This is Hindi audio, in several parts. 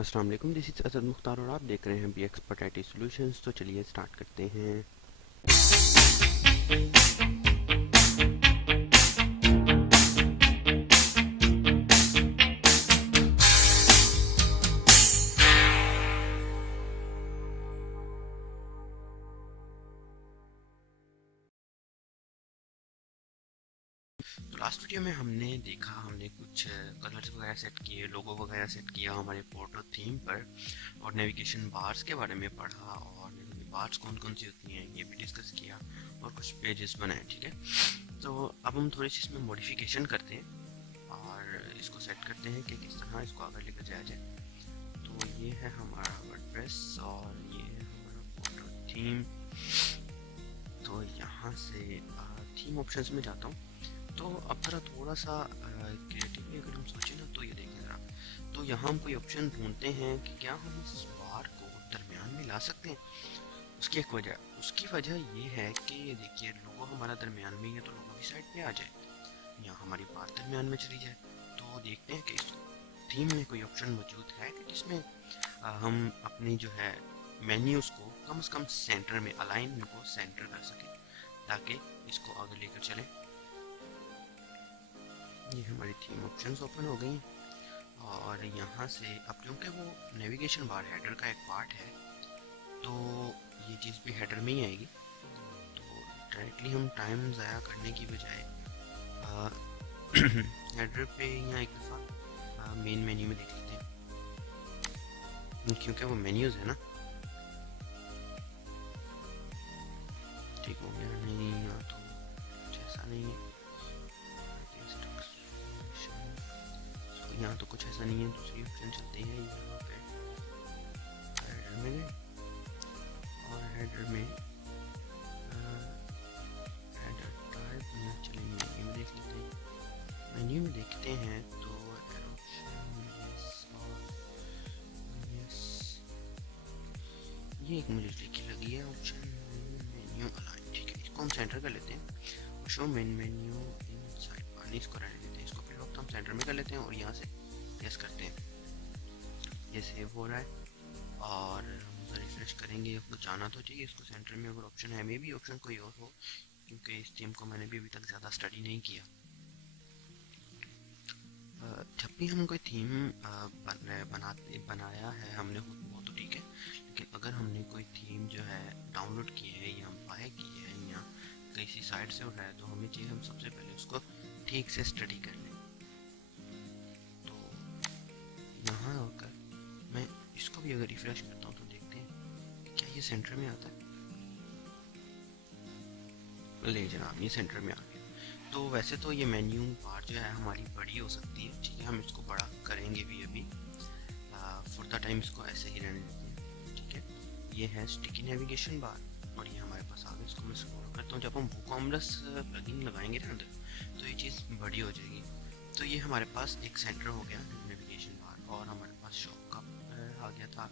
अस्सलाम वालेकुम, दिस इज़ असद मुख्तार और आप देख रहे हैं B expert I T solutions. तो चलिए स्टार्ट करते हैं। तो लास्ट वीडियो में हमने देखा, हमने कुछ कलर्स वगैरह सेट किए, लोगो वगैरह सेट किया हमारे फोटो थीम पर, और नेविगेशन बार्स के बारे में पढ़ा, और बार्स कौन कौन सी होती हैं ये भी डिस्कस किया, और कुछ पेजेस बनाए। ठीक है, तो अब हम थोड़ी सी इसमें मॉडिफिकेशन करते हैं और इसको सेट करते हैं कि किस तरह इसको आगे लेकर जाया जाए। तो ये है हमारा वर्डप्रेस और ये है हमारा फोटो थीम। तो यहाँ से थीम ऑप्शंस में जाता हूँ। तो अब ज़रा थोड़ा सा क्रिएटिवली अगर हम सोचें ना, तो ये देखें ज़रा, तो यहाँ हम कोई ऑप्शन ढूंढते हैं कि क्या हम इस बार को दरमियान में ला सकते हैं। उसकी वजह ये है कि ये देखिए, लोगो हमारा दरमियान में है तो लोगो की साइड पे आ जाए या हमारी बार दरमियान में चली जाए। तो देखते हैं कि इस थीम में कोई ऑप्शन मौजूद है कि जिसमें हम अपनी जो है मेन्यूज़ को कम से कम सेंटर में, अलाइन को सेंटर कर सकें ताकि इसको आगे लेकर चलें। ये हमारी थीम ऑप्शंस ओपन हो गई और यहाँ से अब क्योंकि वो नेविगेशन बार हेडर का एक पार्ट है तो ये चीज़ भी हेडर में ही आएगी। तो डायरेक्टली हम टाइम ज़ाया करने की बजाय हेडर पे यहाँ एक दफ़ा मेन मेन्यू में देख लेते हैं, क्योंकि वो मेन्यूज़ है ना। ठीक हो गया? नहीं, यहाँ तो कुछ ऐसा नहीं है। यहाँ तो कुछ ऐसा नहीं है। दूसरी ऑप्शन चलते हैं यहाँ पे, हेडर में गए और हेडर में हेडर टाइप में चले, मेन्यू में देख लेते हैं। मेन्यू में देखते हैं तो ये एक मुझे लिखी लगी है ऑप्शन मेन्यू अलाइन। ठीक है, इसको हम सेंटर कर लेते हैं। शो मेन मेन्यू इन साइड बार, इसको रहने देते हैं, इसको फिर वक्त हम सेंटर में कर लेते हैं और यहाँ से यस करते हैं। ये सेव हो रहा है और हम रिफ्रेश करेंगे। आपको जाना तो चाहिए इसको सेंटर में अगर ऑप्शन है, मे भी ऑप्शन कोई और हो, क्योंकि इस थीम को मैंने भी अभी तक ज़्यादा स्टडी नहीं किया। जब भी हम कोई थीम बनाया है हमने खुद, वो तो ठीक है, लेकिन अगर हमने कोई थीम जो है डाउनलोड की है या बाय की है या किसी साइट से उठाया, तो हमें चाहिए हम सबसे पहले उसको ठीक से स्टडी कर लें। तो यहाँ होकर मैं इसको भी अगर रिफ्रेश करता हूँ तो देखते हैं क्या ये सेंटर में आता है। ले जनाब, ये सेंटर में आ गया। तो वैसे तो ये मेन्यू बार जो है हमारी बड़ी हो सकती है, ठीक है, हम इसको बड़ा करेंगे भी अभी। फॉर द टाइम इसको ऐसे ही रहने देते हैं। ठीक है, ये है स्टिकी नेविगेशन बार और ये हमारे पास आ गया। इसको मैं स्क्रॉल करता हूँ। जब हम वूकॉमर्स प्लगइन लगाएंगे ना अंदर, तो ये चीज़ बड़ी हो जाएगी। तो ये हमारे पास एक सेंटर हो गया नेविगेशन बार, और हमारे पास शो का आ गया था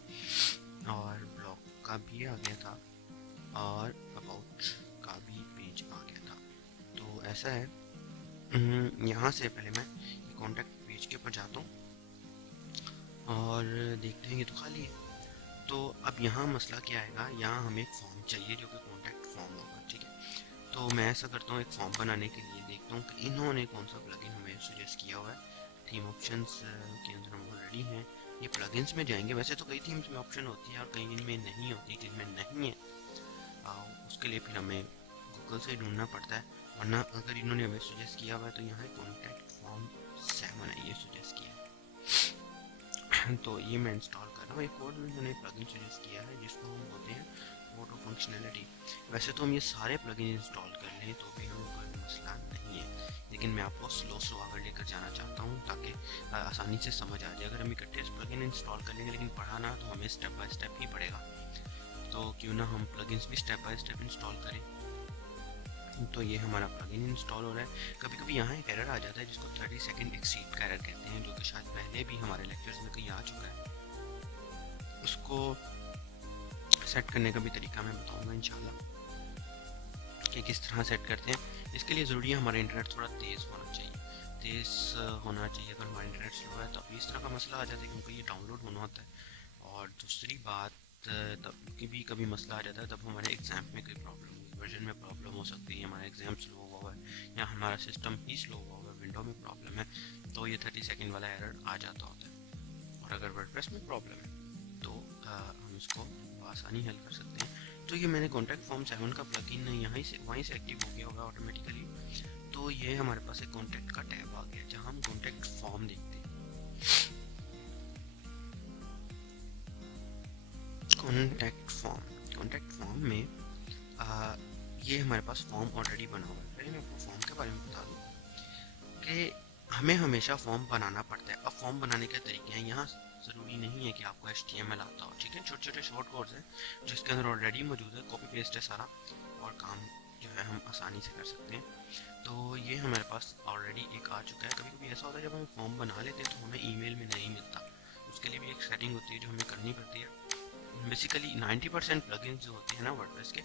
और ब्लॉक का भी आ गया था और अबाउट का भी पेज आ गया था। तो ऐसा है। यहाँ से पहले मैं कॉन्टैक्ट पेज के ऊपर जाता हूँ और देखते हैं ये तो खाली है। तो अब यहाँ मसला क्या आएगा, यहाँ हमें एक फॉर्म चाहिए जो कि कॉन्टैक्ट फॉर्म होगा। ठीक है, तो मैं ऐसा करता हूँ, एक फॉर्म बनाने के लिए देखता हूँ कि इन्होंने कौन सा प्लगइन हमें सजेस्ट किया हुआ है। थीम ऑप्शंस के अंदर हम ऑलरेडी हैं, ये प्लगइन्स में जाएंगे। वैसे तो कई थीम्स में ऑप्शन होती है और कई इनमें नहीं होती, जिनमें नहीं है उसके लिए फिर हमें गूगल से ढूंढना पड़ता है। वरना अगर इन्होंने हमें सजेस्ट किया हुआ है तो यहाँ कॉन्टैक्ट फॉर्म 7 है, ये सजेस्ट किया है। तो ये मैं इंस्टॉल कर रहा हूँ। एक और इन्होंने प्लगइन सजेस्ट किया है जिसको हम बोलते हैं फोटो फंक्शनैलिटी। वैसे तो हम ये सारे प्लगइन इंस्टॉल कर लें तो भी हमें कोई मसला नहीं है, लेकिन मैं आपको स्लो आगे लेकर जाना चाहता हूँ ताकि आसानी से समझ आ जाए। अगर हम इकट्ठे प्लगइन इंस्टॉल कर लेंगे लेकिन पढ़ाना तो हमें स्टेप बाय स्टेप ही पड़ेगा, तो क्यों ना हम प्लगइन्स भी स्टेप बाय स्टेप इंस्टॉल करें। तो ये हमारा प्लगइन इंस्टॉल हो रहा है। कभी कभी यहाँ एक एरर आ जाता है जिसको 30 सेकंड एक्सीड का एरर कहते हैं, जो कि शायद पहले भी हमारे लेक्चर्स में कहीं आ चुका है। उसको सेट करने का भी तरीका मैं बताऊंगा इंशाल्लाह कि किस तरह सेट करते हैं। इसके लिए ज़रूरी है हमारा इंटरनेट थोड़ा तेज़ होना चाहिए, तेज़ होना चाहिए। अगर हमारा इंटरनेट स्लो है तो अभी इस तरह का मसला आ जाता है, क्योंकि ये डाउनलोड होना होता है और दूसरी बात, तब की भी कभी मसला आ जाता है तब हमारे एग्ज़ाम में कोई प्रॉब्लम होगी, वर्जन में प्रॉब्लम हो सकती है, हमारा एग्ज़ाम स्लो हुआ है या हमारा सिस्टम ही स्लो हुआ है, विंडो में प्रॉब्लम है, तो ये 30 सेकेंड वाला एरर आ जाता होता है। और अगर वर्डप्रेस में प्रॉब्लम है तो हम इसको आसानी हल कर सकते हैं। तो ये मैंने कॉन्टैक्ट फॉर्म 7 का प्लगइन यहीं से वहीं से एक्टिव हो गया होगा ऑटोमेटिकली। तो ये हमारे पास एक कॉन्टैक्ट का टैब आ गया जहाँ हम कॉन्टैक्ट फॉर्म देखते हैं। कॉन्टैक्ट फॉर्म में ये हमारे पास फॉर्म ऑलरेडी बना हुआ है। पहले मैं आपको फॉर्म के बारे में बता दूँ कि हमें हमेशा फॉर्म बनाना पड़ता है। अब फॉर्म बनाने के तरीके हैं, यहाँ ज़रूरी नहीं है कि आपको HTML आता हो, ठीक है। छोटे छोटे शॉर्ट कोड्स हैं जिसके अंदर ऑलरेडी मौजूद है, कॉपी पेस्ट है सारा, और काम जो है हम आसानी से कर सकते हैं। तो ये हमारे पास ऑलरेडी एक आ चुका है। कभी कभी ऐसा होता है जब हम फॉर्म बना लेते हैं तो हमें ईमेल में नहीं मिलता, उसके लिए भी एक सेटिंग होती है जो हमें करनी पड़ती है। बेसिकली 90% प्लगइन्स जो होते हैं ना वर्डप्रेस के,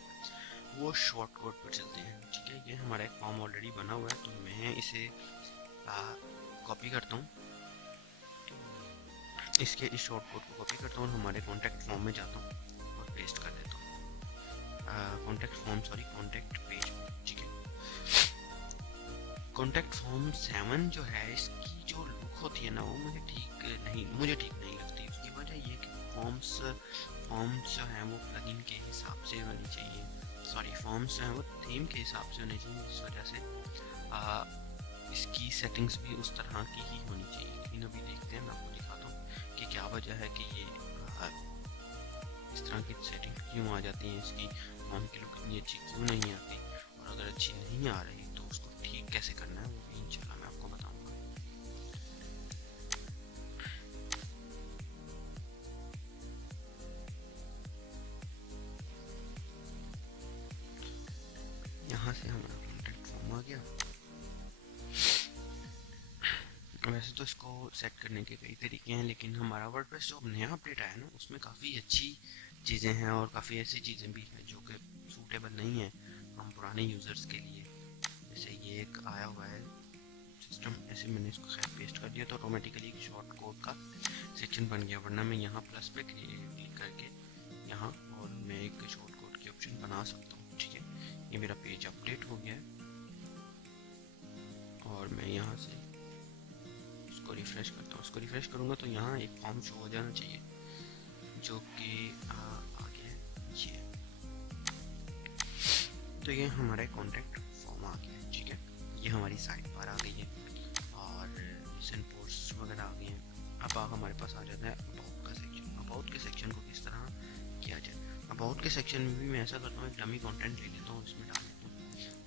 वो शॉर्ट कोड पर चलते हैं, ठीक है। ये हमारा एक फॉर्म ऑलरेडी बना हुआ है, तो मैं इसे कॉपी करता हूँ, इसके इस शॉर्ट कोड को कॉपी करता हूँ और हमारे कॉन्टैक्ट फॉर्म में जाता हूँ और पेस्ट कर देता हूँ। कॉन्टैक्ट पेज, ठीक है। कॉन्टैक्ट फॉर्म 7 जो है, इसकी जो लुक होती है ना, वो मुझे ठीक नहीं लगती। उसकी वजह ये कि फॉर्म्स जो हैं वो प्लगइन के हिसाब से होनी चाहिए, फॉर्म्स जो हैं वो थीम के हिसाब से होनी चाहिए, इस वजह से इसकी सेटिंग्स भी उस तरह की ही होनी चाहिए। लेकिन अभी देखते हैं, मैं आपको दिखाता हूँ कि क्या वजह है कि ये इस तरह की सेटिंग क्यों आ जाती हैं, इसकी फॉर्म की लुक इतनी अच्छी क्यों नहीं आती, और अगर अच्छी नहीं आ रही तो उसको ठीक कैसे करना है वो भी इंशाल्लाह मैं आपको बताऊंगा। यहाँ से हमारा कॉन्टैक्ट फॉर्म आ गया। वैसे तो इसको सेट करने के कई तरीके हैं, लेकिन हमारा वर्डप्रेस जो नया अपडेट आया ना, उसमें काफ़ी अच्छी चीज़ें हैं और काफ़ी ऐसी चीज़ें भी हैं जो कि सूटेबल नहीं है हम पुराने यूज़र्स के लिए। जैसे ये एक आया हुआ है सिस्टम, ऐसे मैंने इसको खैर पेस्ट कर दिया तो ऑटोमेटिकली एक शॉर्ट कोड का सेक्शन बन गया, वरना मैं यहाँ प्लस पे क्लिक करके यहाँ और मैं एक शॉर्ट कोड की ऑप्शन बना सकता हूँ, ठीक है। ये मेरा पेज अपडेट हो गया है और मैं यहाँ से उसको रिफ्रेश करता हूँ। उसको रिफ्रेश करूँगा तो यहाँ एक फॉर्म शो हो जाना चाहिए जो कि आ गया है ये। तो ये हमारा कॉन्टैक्ट फॉर्म आ गया है, ठीक है। ये हमारी साइट पर आ गई है और रिसेंट पोस्ट वगैरह आ गए हैं। अब हमारे पास आ जाता है अबाउट का सेक्शन। अबाउट के सेक्शन को किस तरह किया जाए? अबाउट के सेक्शन में भी मैं ऐसा करता हूँ, एक डमी कंटेंट ले लेता हूँ, इसमें डाल देता हूँ,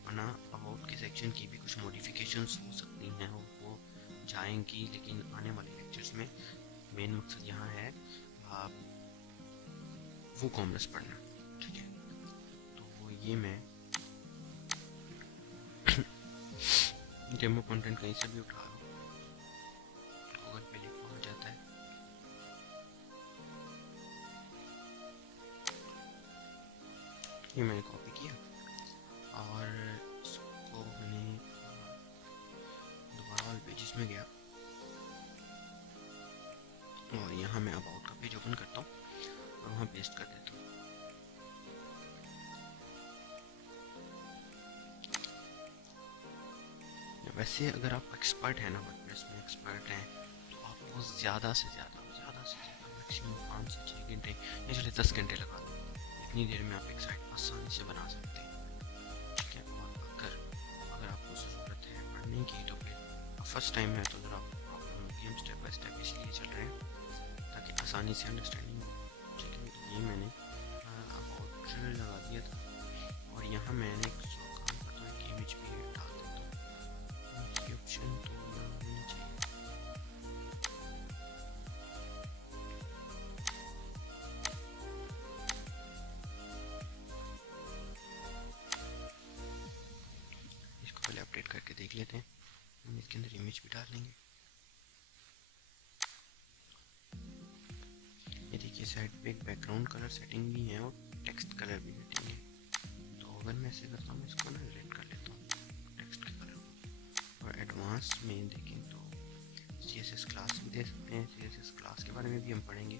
वरना अबाउट के सेक्शन की भी कुछ मॉडिफिकेशंस हो सकती हैं, वो जाएंगी। लेकिन आने वाले लेक्चर्स में मेन मकसद यहाँ है वो कॉमर्स पढ़ना, ठीक है। तो ये मैं डेमो कंटेंट कहीं से भी उठा लो, गूगल पे लिखो आ जाता है। ये मैंने कॉपी किया और इसको मैंने दोबारा ऑल पेजेस में गया और यहाँ मैं अबाउट का पेज ओपन करता हूँ और वहाँ पेस्ट कर देता हूँ। वैसे अगर आप एक्सपर्ट हैं ना, वर्डप्रेस में एक्सपर्ट हैं, तो आपको ज़्यादा से ज़्यादा मैक्सिमम 5 से 6 घंटे या चलिए 10 घंटे लगा दो, इतनी देर में आप एक साइट आसानी से बना सकते हैं, ठीक है। और अगर आपको ज़रूरत है पढ़ने की तो फिर फर्स्ट टाइम है तो ज़रा प्रॉब्लम होगी। हम स्टेप बाय स्टेप इसलिए चल रहे हैं ताकि आसानी से अंडरस्टैंडिंग हो, ठीक है। ये मैंने अबाउट लगा दिया था और यहाँ मैंने काम करता हूँ, एक इमेज भी डाल देता हूँ। ऑप्शन तो यहाँ होनी चाहिए। इसको पहले अपडेट करके देख लेते हैं, हम इसके अंदर इमेज भी डाल लेंगे। ये देखिए साइड पे एक बैकग्राउंड कलर सेटिंग भी है और टेक्स्ट कलर भी सेटिंग है। तो अगर मैं ऐसे करता हूँ, इसको ना रेड कर लेता हूँ टेक्स्ट के कलर को, और एडवांस में देखें तो CSS क्लास भी दे सकते हैं। CSS क्लास के बारे में भी हम पढ़ेंगे।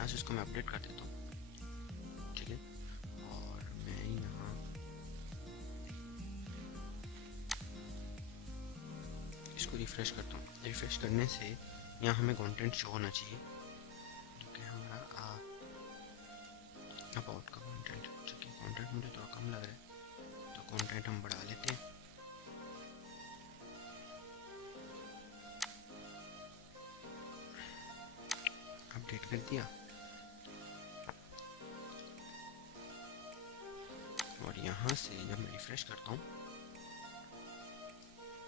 यहाँ से इसको मैं अपडेट कर देता हूँ, ठीक है। और मैं यहाँ इसको रिफ्रेश करता हूँ। रिफ्रेश करने से यहाँ हमें कंटेंट शो होना चाहिए, जो कि हमारा अबाउट का कंटेंट, ठीक है। कंटेंट मुझे थोड़ा कम लग रहा है तो कंटेंट हम बढ़ा लेते हैं। अपडेट कर दिया और यहाँ से जब मैं रिफ्रेश करता हूँ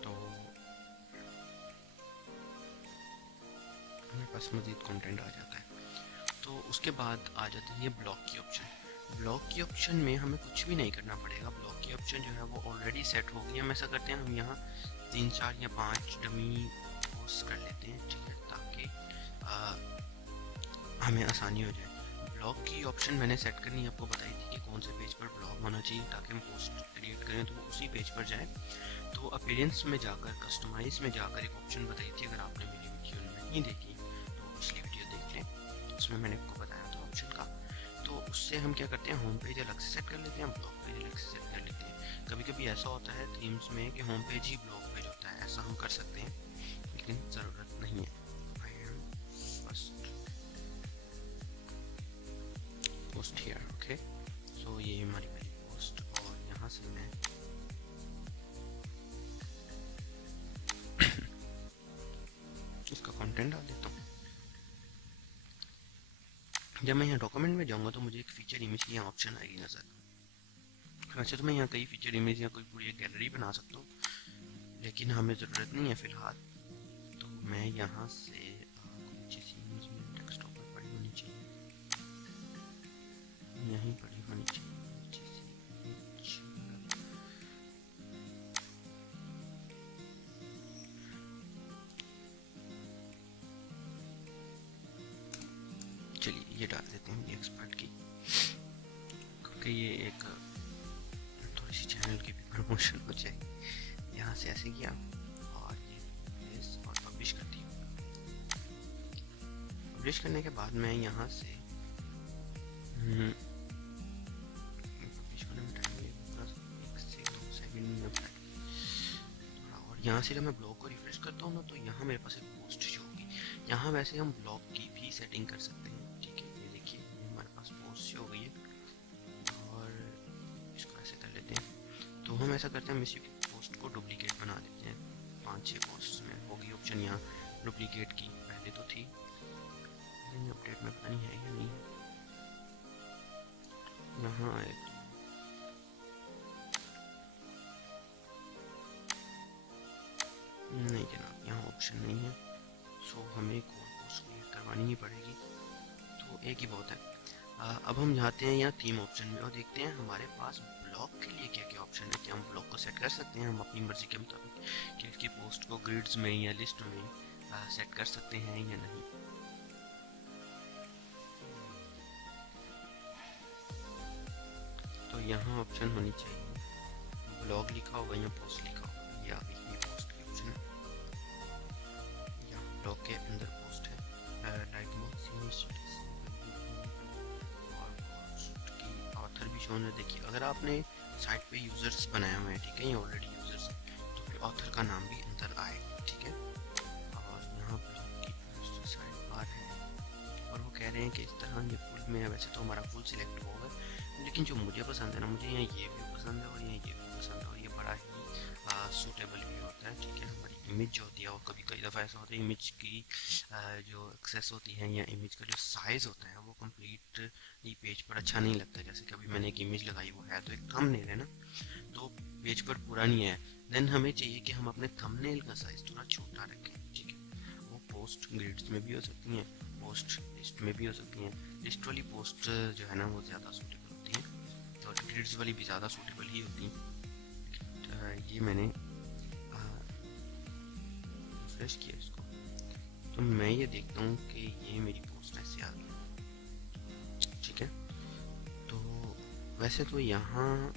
तो हमारे पास मज़ीद कंटेंट आ जाता है। तो उसके बाद आ जाती है ब्लॉक की ऑप्शन। ब्लॉक की ऑप्शन में हमें कुछ भी नहीं करना पड़ेगा। ब्लॉक की ऑप्शन जो है वो ऑलरेडी सेट हो गई। हम ऐसा करते हैं, हम यहाँ 3, 4 या 5 डमी पोस्ट कर लेते हैं, ठीक है, ताकि हमें आसानी हो जाए। ब्लॉग की ऑप्शन मैंने सेट करनी आपको बताई थी कि कौन से पेज पर ब्लॉग होना चाहिए ताकि हम पोस्ट क्रिएट करें तो वो उसी पेज पर जाए। तो अपीयरेंस में जाकर, कस्टमाइज में जाकर एक ऑप्शन बताई थी, अगर आपने मेरी वीडियो नहीं देखी तो पिछली वीडियो देख लें, उसमें मैंने आपको बताया था ऑप्शन का। तो उससे हम क्या करते हैं, होम पेज अलग से सेट कर लेते हैं, ब्लॉग पेज अलग से सेट कर लेते हैं। कभी कभी ऐसा होता है थीम्स में कि होम पेज ही ब्लॉग पेज होता है, ऐसा हम कर सकते हैं, लेकिन ज़रूरत नहीं है। Post here, okay. सो ये हमारी पहली पोस्ट, और यहाँ से मैं इसका कंटेंट डाल देता हूँ। जब मैं यहाँ डॉक्यूमेंट में जाऊँगा तो मुझे एक फीचर इमेज की यहाँ ऑप्शन आएगी नज़र। वैसे तो मैं यहाँ कई फीचर इमेज या कोई पूरी गैलरी बना सकता हूँ, लेकिन हमें ज़रूरत नहीं है फ़िलहाल। तो मैं यहाँ से डेस्कटॉप पर पड़ी होनी चाहिए, यहीं पड़ी होनी चाहिए। चलिए ये डाल देते हैं एक्सपर्ट की, क्योंकि ये एक थोड़ी सी चैनल की भी प्रमोशन हो जाए। यहाँ से ऐसे किया और ये प्लेस और पब्लिश कर दिया। पब्लिश करने के बाद मैं यहाँ से पब्लिश करने में टाइम लगेगा 1 से 2 सेकंड में थोड़ा। और यहाँ से जब मैं ब्लॉग को रिफ्रेश करता हूँ ना तो यहाँ मेरे पास एक पोस्ट शो होगी। यहाँ वैसे हम ब्लॉग की भी सेटिंग कर सकते हैं, ठीक है। ये देखिए हमारे पास पोस्ट शो हो गई है और इसको ऐसे कर लेते हैं। तो हम ऐसा करते हैं, हम इसी पोस्ट को डुप्लीकेट बना देते हैं। 5-6 पोस्ट में होगी ऑप्शन यहाँ डुप्लीकेट की, पहले तो थी अपडेट में पता नहीं है या नहीं। यहाँ आए नहीं जनाब, यहाँ ऑप्शन नहीं है। सो हमें कोड पोस्ट क्रिएट करवानी ही पड़ेगी, तो एक ही बहुत है। अब हम जाते हैं यहाँ थीम ऑप्शन में और देखते हैं हमारे पास ब्लॉग के लिए क्या क्या ऑप्शन है। क्या हम ब्लॉग को सेट कर सकते हैं हम अपनी मर्जी के मुताबिक कि इसकी पोस्ट को ग्रिड्स में या लिस्ट में सेट कर सकते हैं या नहीं। तो यहाँ ऑप्शन होनी चाहिए, ब्लॉग लिखा होगा या पोस्ट लिखा होगा, या ये पोस्ट की ऑप्शन है, या ब्लॉग के अंदर पोस्ट है। लाइक ऑथर भी शो है। देखिए अगर आपने साइट पे यूजर्स बनाया हुआ है, ठीक है, ये ऑलरेडी यूजर्स है, तो फिर ऑथर का नाम भी अंदर आए, ठीक है। और यहाँ ब्लॉग की साइड बार है और वो कह रहे हैं कि इस तरह ये फुल में है। वैसे तो हमारा फुल सिलेक्ट होगा, लेकिन जो मुझे पसंद है ना, मुझे यहाँ ये भी पसंद है और यहाँ ये भी पसंद है, और ये बड़ा ही सूटेबल भी होता है, ठीक है। हमारी इमेज जो होती है, और कभी कई दफ़ा ऐसा होता है इमेज की जो एक्सेस होती है या इमेज का जो साइज़ होता है वो कंप्लीट ये पेज पर अच्छा नहीं लगता। जैसे कभी मैंने एक इमेज लगाई, वो है तो एक थंबनेल है ना, तो पेज पर पूरा नहीं है। देन हमें चाहिए कि हम अपने थंबनेल का साइज़ थोड़ा छोटा रखें, ठीक है। वो पोस्ट ग्रिड्स में भी हो सकती हैं, पोस्ट लिस्ट में भी हो सकती हैं। लिस्ट वाली पोस्ट जो है ना वो ज़्यादा सूटेबल होती हैं, तो ग्रिड्स वाली भी ज़्यादा सूटेबल ही होती हैं। तो ये मैंने रिफ्रेश किया इसको, तो मैं ये देखता हूँ कि ये मेरी पोस्ट ऐसे आ गई, ठीक है। तो वैसे तो यहाँ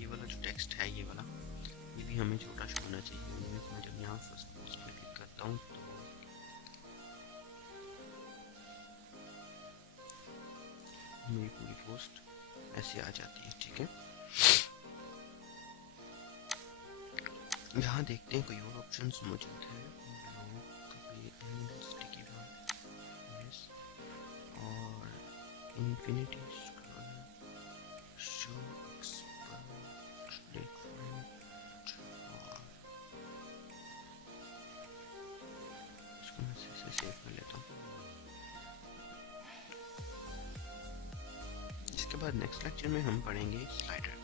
ये वाला जो टेक्स्ट है, ये वाला, ये भी हमें छोटा शो होना चाहिए। मैं जब यहाँ फर्स्ट पोस्ट पर क्लिक करता हूँ तो मेरी पूरी पोस्ट ऐसे आ जाती है। ठीक है, यहाँ देखते हैं कोई और ऑप्शंस मौजूद है। और इन्फिनिटी शो इसको मैं से सेव कर लेता हूँ। इसके बाद नेक्स्ट लेक्चर में हम पढ़ेंगे स्लाइडर।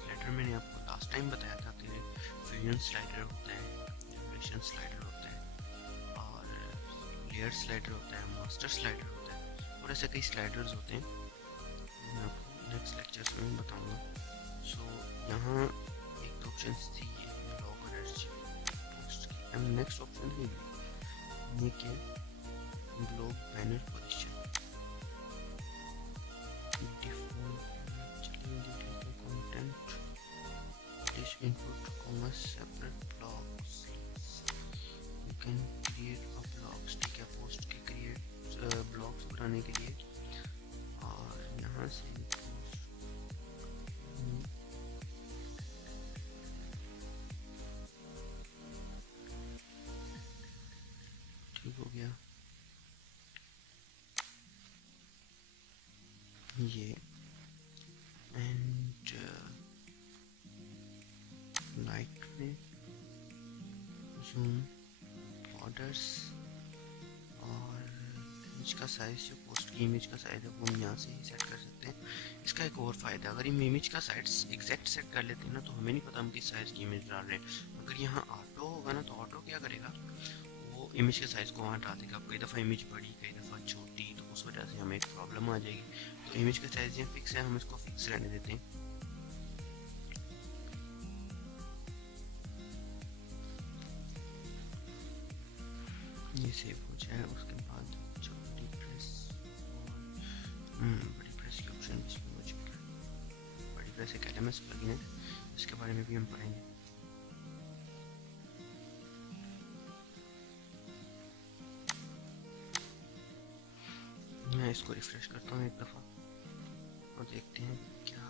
स्लाइडर मैंने आपको लास्ट टाइम बताया था कि फ्यूजन स्लाइडर होता है, रेवोल्यूशन स्लाइडर होता है, और लेयर स्लाइडर होता है, मास्टर स्लाइडर होता है, और ऐसे कई स्लाइडर्स होते हैं। मैं आपको नेक्स्ट लेक्चर्स में बताऊंगा। सो यहाँ एक तो ऑप्शन थी ये ब्लॉग और पोस्ट की, एंड नेक्स्ट ऑप्शन है make a blog banner position. Content this input separate blogs, you can create a blogs। ठीक है, पोस्ट के क्रिएट ब्लॉग्स बनाने के लिए, और यहाँ से ठीक हो गया ये। एंड लाइट में जूम बॉर्डर्स और इमेज का साइज, जो पोस्ट की इमेज का साइज है वो हम यहाँ से ही सेट कर सकते हैं। इसका एक और फ़ायदा, अगर हम इमेज का साइज एग्जैक्ट सेट कर लेते हैं ना, तो हमें नहीं पता हम किस साइज़ की इमेज डाल रहे हैं। अगर यहाँ ऑटो होगा ना, तो ऑटो क्या करेगा, वो इमेज के साइज़ को वहाँ डाल देगा। कई दफ़ा इमेज बड़ी, कई दफ़ा छोटी, तो उस वजह से हमें एक प्रॉब्लम आ जाएगी। तो इमेज का साइज यहाँ फिक्स है, हम इसको फिक्स रहने देते हैं। ये सेव हो जाए, उसके बाद जो बड़ी प्रेस की ऑप्शन इसमें मौजूद है। बड़ी प्रेस एक LMS प्लगइन है, इसके बारे में भी हम पढ़ेंगे। मैं इसको रिफ्रेश करता हूँ एक दफ़ा और देखते हैं क्या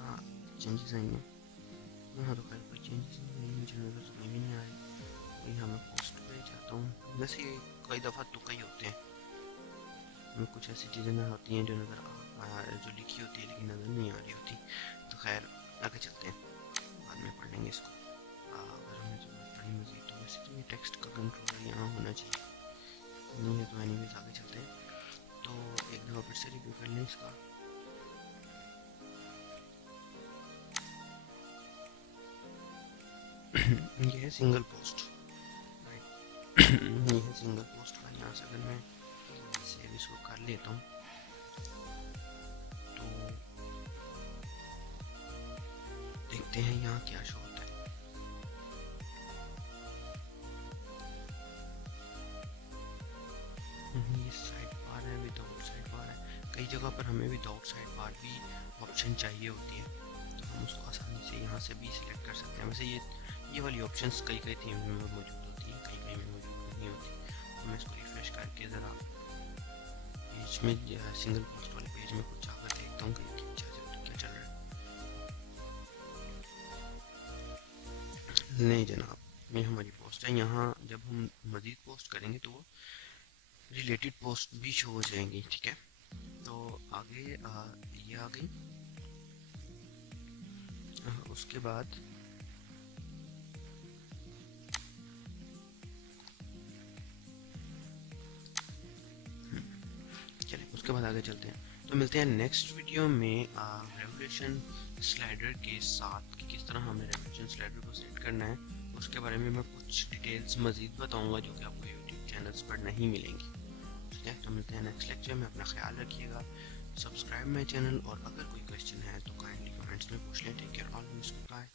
चेंजेस आई हैं। यहाँ तो खैर कोई चेंजेस नहीं, मुझे नज़र तो भी नहीं आ रही। यहाँ मैं पोस्ट पे जाता हूँ, वैसे ये कई दफ़ा तुक्का ही होते हैं, कुछ ऐसी चीज़ें ना होती हैं जो जो लिखी होती है लेकिन नज़र नहीं आ रही होती। तो खैर आगे चलते हैं, बाद में पढ़ लेंगे इसको। अगर हमें जरूरत पड़ी मज़ीद तो वैसे तो ये टेक्स्ट का कंट्रोल यहाँ होना चाहिए, नहीं है तो एनीवेज आगे चलते हैं। तो एक दफ़ा फिर से रिव्यू कर लें इसका। ये है सिंगल पोस्ट, ये है सिंगल पोस्ट का। यहाँ से अगर मैं सेव इसको कर लेता हूँ तो देखते हैं यहाँ क्या शो होता है। ये साइड बार है, विदाउट साइड बार है। कई जगह पर हमें विदाउट साइड बार भी ऑप्शन चाहिए होती है, तो हम उसको आसानी से यहाँ से भी सिलेक्ट कर सकते हैं। वैसे ये वाली ऑप्शंस कई थीम में मौजूद होती है, कई में मौजूद नहीं होती। तो मैं इसको रिफ्रेश करके ज़रा पेज में सिंगल पोस्ट वाले पेज में कुछ जाकर देखता हूँ कि क्या चल रहा है। नहीं जनाब, ये हमारी पोस्ट है। यहाँ जब हम मज़ीद पोस्ट करेंगे तो वो रिलेटेड पोस्ट भी शो हो जाएंगी। ठीक है, तो आगे ये आ गई। उसके बाद चलिए उसके बाद आगे चलते हैं। तो मिलते हैं नेक्स्ट वीडियो में रेवोल्यूशन स्लाइडर के साथ कि किस तरह हमें रेवोल्यूशन स्लाइडर को सेट करना है। उसके बारे में मैं कुछ डिटेल्स मज़ीद बताऊंगा जो कि आपको यूट्यूब चैनल्स पर नहीं मिलेंगी। ठीक है, तो मिलते हैं नेक्स्ट लेक्चर में। अपना ख्याल रखिएगा, सब्सक्राइब माई चैनल, और अगर कोई क्वेश्चन है तो काइंडली कमेंट्स में पूछ लें। Take care, always good bye.